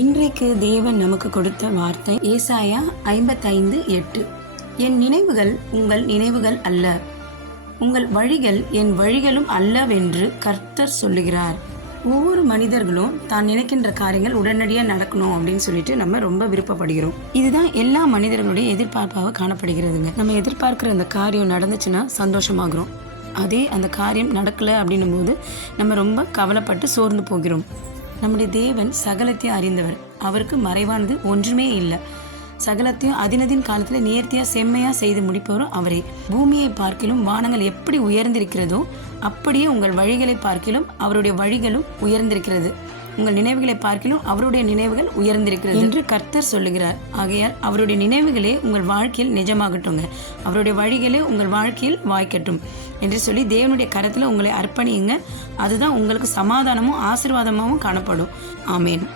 இன்றைக்கு தேவன் நமக்கு கொடுத்த வார்த்தை ஏசாயா 55:8. என் நினைவுகள் உங்கள் நினைவுகள் அல்ல, உங்கள் வழிகள் என் வழிகளும் அல்லவென்று கர்த்தர் சொல்லுகிறார். ஒவ்வொரு மனிதர்களும் தான் நினைக்கின்ற காரியங்கள் உடனடியாக நடக்கணும் அப்படின்னு சொல்லிட்டு நம்ம ரொம்ப விருப்பப்படுகிறோம். இதுதான் எல்லா மனிதர்களுடைய எதிர்பார்ப்பாக காணப்படுகிறதுங்க. நம்ம எதிர்பார்க்குற அந்த காரியம் நடந்துச்சுன்னா சந்தோஷமாகிறோம். அதே அந்த காரியம் நடக்கலை அப்படின்னும் போது நம்ம ரொம்ப கவலைப்பட்டு சோர்ந்து போகிறோம். நம்முடைய தேவன் சகலத்தையும் அறிந்தவர். அவருக்கு மறைவானது ஒன்றுமே இல்லை. சகலத்தையும் அதினதின் காலத்தில் நேர்த்தியாக செம்மையாக செய்து முடிப்பவரும் அவரே. பூமியை பார்க்கிலும் வானங்கள் எப்படி உயர்ந்திருக்கிறதோ அப்படியே உங்கள் வழிகளை பார்க்கிலும் அவருடைய வழிகளும் உயர்ந்திருக்கிறது. உங்கள் நினைவுகளை பார்க்கிலும் அவருடைய நினைவுகள் உயர்ந்திருக்கிறது என்று கர்த்தர் சொல்லுகிறார். ஆகையால் அவருடைய நினைவுகளே உங்கள் வாழ்க்கையில் நிஜமாகட்டுங்க, அவருடைய வழிகளே உங்கள் வாழ்க்கையில் வாய்க்கட்டும் என்று சொல்லி தேவனுடைய கரத்தில் உங்களை அர்ப்பணியுங்க. அதுதான் உங்களுக்கு சமாதானமும் ஆசீர்வாதமாகவும் காணப்படும். ஆமேன்.